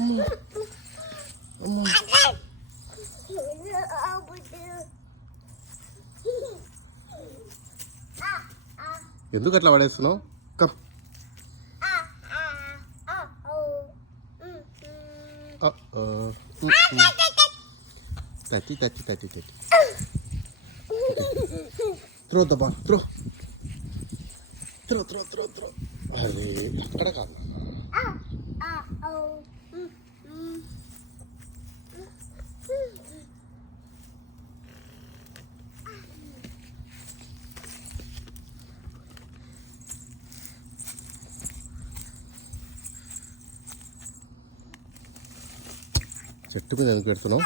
అమ్మో. ఎందుకు అట్లా పడేస్తున్నావు? కమ్. తట్టి త్రో ద బాల్, త్రో. అరే అక్కడ కాదు. చెట్టు మీద ఎందుకు పెడుతున్నావు?